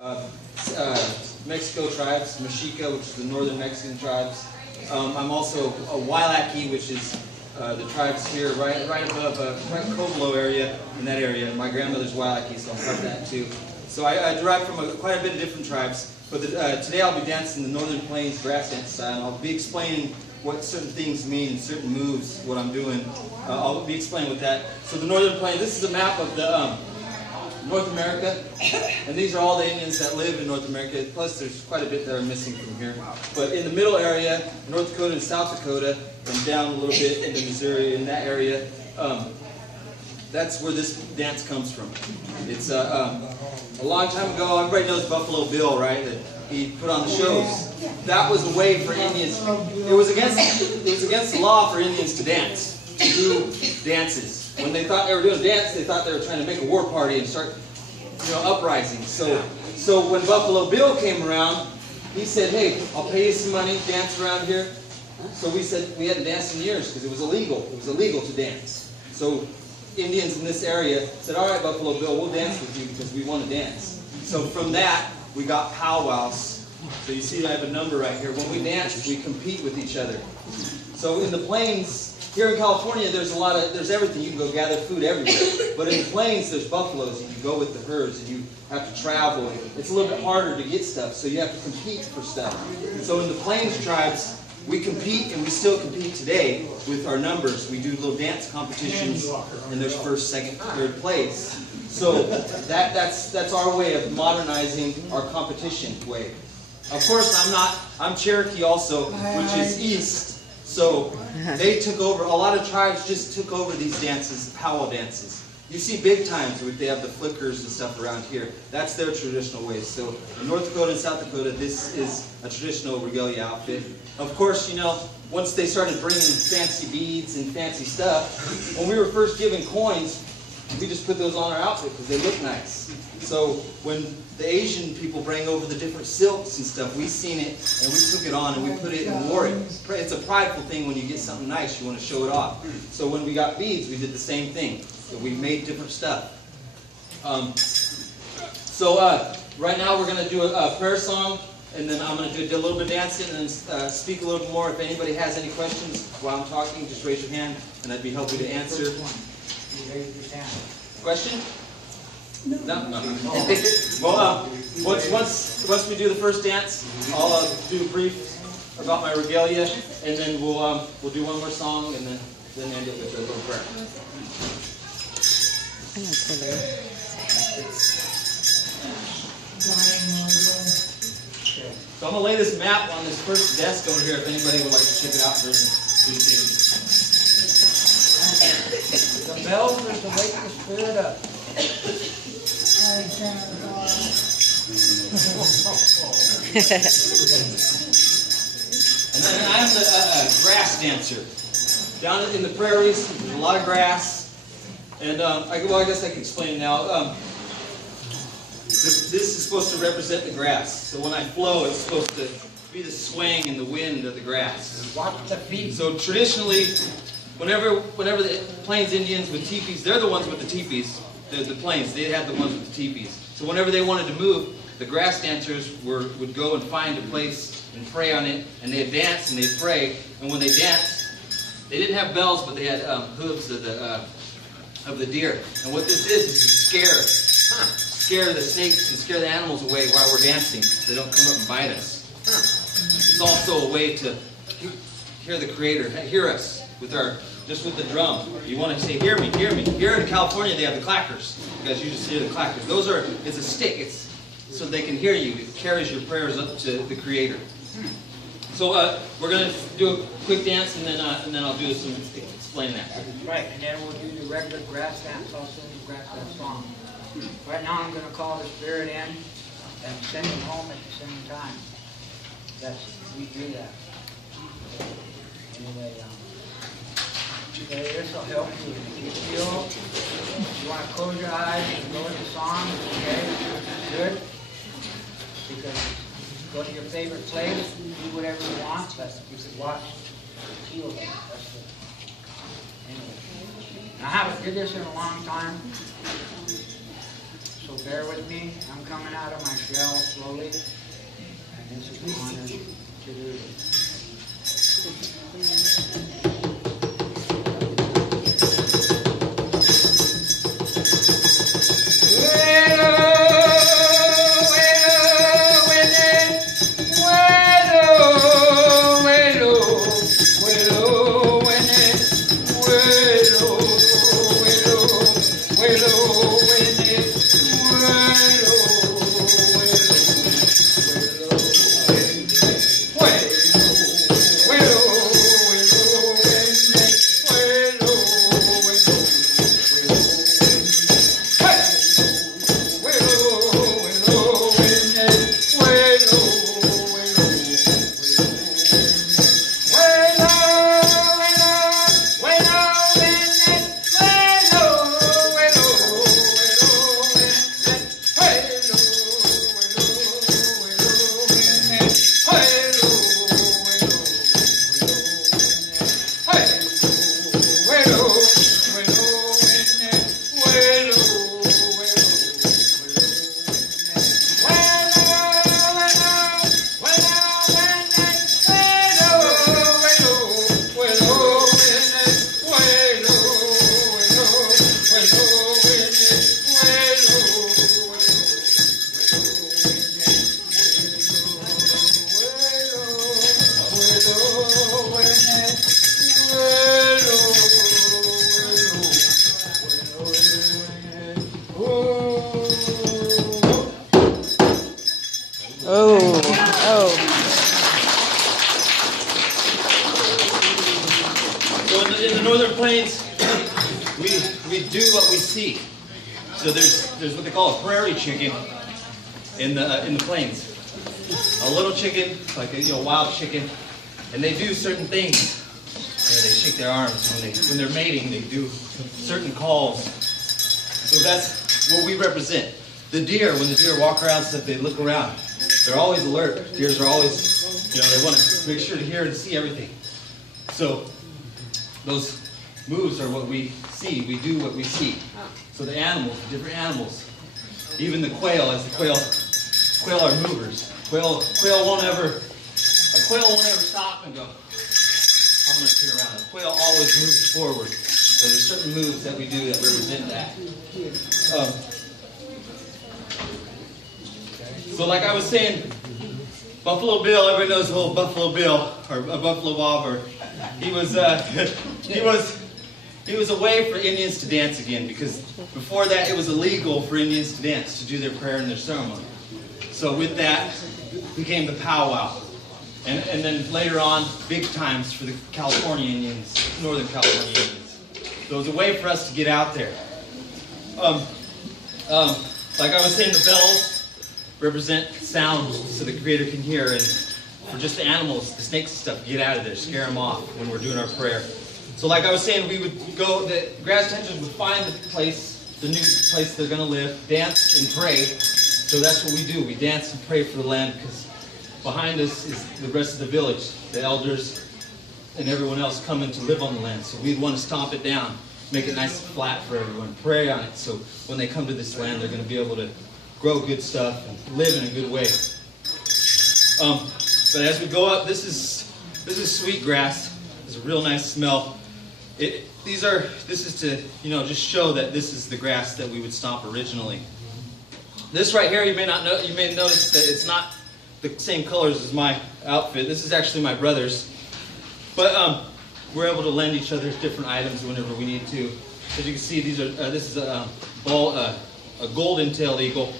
uh, Mexico tribes, Mexica, which is the northern Mexican tribes. I'm also a Wailaki, which is the tribes here right above right Coblo area, in that area. My grandmother's Wailaki, so I'm part of that too. So I derive from quite a bit of different tribes. But today I'll be dancing the Northern Plains grass dance style, and I'll be explaining what certain things mean and certain moves, what I'm doing. I'll be explaining with that. So the Northern Plains, this is a map of the North America, and these are all the Indians that live in North America, plus there's quite a bit that are missing from here. But in the middle area, North Dakota and South Dakota, and down a little bit into Missouri, in that area, that's where this dance comes from. It's a long time ago, everybody knows Buffalo Bill, right? That he put on the shows. That was a way for Indians, it was against the law for Indians to dance, to do dances. When they thought they were doing a dance, they thought they were trying to make a war party and start, uprisings. So when Buffalo Bill came around, he said, "Hey, I'll pay you some money, dance around here." So we said we hadn't danced in years because it was illegal. It was illegal to dance. So Indians in this area said, "All right, Buffalo Bill, we'll dance with you because we want to dance." So from that, we got powwows. So you see I have a number right here. When we dance, we compete with each other. So in the plains, here in California, there's everything. You can go gather food everywhere. But in the plains, there's buffaloes, and you go with the herds, and you have to travel. It's a little bit harder to get stuff, so you have to compete for stuff. So in the plains tribes, we compete, and we still compete today with our numbers. We do little dance competitions, and there's first, second, third place. So that's our way of modernizing our competition way. Of course, I'm Cherokee also, which is east. So they took over, a lot of tribes just took over these dances, powwow dances. You see big times where they have the flickers and stuff around here. That's their traditional ways. So in North Dakota and South Dakota, this is a traditional regalia outfit. Of course, once they started bringing fancy beads and fancy stuff, when we were first given coins, we just put those on our outfit because they look nice. So when the Asian people bring over the different silks and stuff, we seen it and we took it on and we put it and wore it. It's a prideful thing when you get something nice, you want to show it off. So when we got beads, we did the same thing. So we made different stuff. Right now we're going to do a prayer song, and then I'm going to do a little bit of dancing and then speak a little bit more. If anybody has any questions while I'm talking, just raise your hand and I'd be happy to answer. Question? No. Well, once we do the first dance, I'll do a brief about my regalia, and then we'll do one more song, and then end it with a little prayer. So I'm gonna lay this map on this first desk over here. If anybody would like to check it out, please take it. The bells are to wake the spirit up. And then I'm the grass dancer. Down in the prairies, there's a lot of grass. And I guess I can explain now. This is supposed to represent the grass. So when I flow, it's supposed to be the swaying and the wind of the grass. Watch the feet. So traditionally, whenever the Plains Indians with teepees, they're the ones with the teepees. The Plains, they had the ones with the teepees. So whenever they wanted to move, the grass dancers would go and find a place and pray on it, and they'd dance and they'd pray. And when they danced, they didn't have bells, but they had hooves of the deer. And what this is to scare the snakes and scare the animals away while we're dancing, so they don't come up and bite us. It's also a way to hear the Creator, hear us with the drum. You want to say, "Hear me, hear me." Here in California, they have the clackers. You guys usually hear the clackers. It's a stick. It's so they can hear you. It carries your prayers up to the Creator. So we're going to do a quick dance, and then I'll do some explain that. Right, and then we'll do the regular grass dance, also the grass dance song. Right now I'm going to call the spirit in and send him home at the same time. We do that. Anyway, this will help you. If you feel you want to close your eyes and go with the song, okay? Good. Because go to your favorite place, do whatever you want, but you should watch the keel. Anyway. I haven't did this in a long time. so bear with me. I'm coming out of my shell slowly, and this is an honor to do this. In the northern plains, we do what we see. So there's what they call a prairie chicken in the plains. A little chicken, like a wild chicken, and they do certain things. They shake their arms when they're mating. They do certain calls. So that's what we represent. The deer, when the deer walk around, stuff, they look around. They're always alert. Deers are always, they want to make sure to hear and see everything. So those moves are what we see. We do what we see. So the animals, the different animals, even the quail, as the quail are movers. Quail won't ever stop and go, I'm going to turn around. The quail always moves forward. So there's certain moves that we do that represent that. So like I was saying, Buffalo Bill, everybody knows the whole Buffalo Bill, or Buffalo Bob, or he was a way for Indians to dance again, because before that it was illegal for Indians to dance, to do their prayer and their ceremony. So with that became the powwow. And then later on, big times for the California Indians, Northern California Indians. So it was a way for us to get out there. Like I was saying, the bells represent sound so the Creator can hear, and for just the animals, the snakes and stuff, get out of there, scare them off when we're doing our prayer. So like I was saying, we would go, the grass dancers would find the place, the new place they're going to live, dance and pray. So that's what we do. We dance and pray for the land, because behind us is the rest of the village, the elders and everyone else coming to live on the land. So we'd want to stomp it down, make it nice and flat for everyone, pray on it, so when they come to this land, they're going to be able to grow good stuff and live in a good way. But as we go up, this is sweet grass. It's a real nice smell. This is to just show that this is the grass that we would stomp originally. This right here, you may notice that it's not the same colors as my outfit. This is actually my brother's, but we're able to lend each other different items whenever we need to. As you can see, this is a golden-tailed eagle.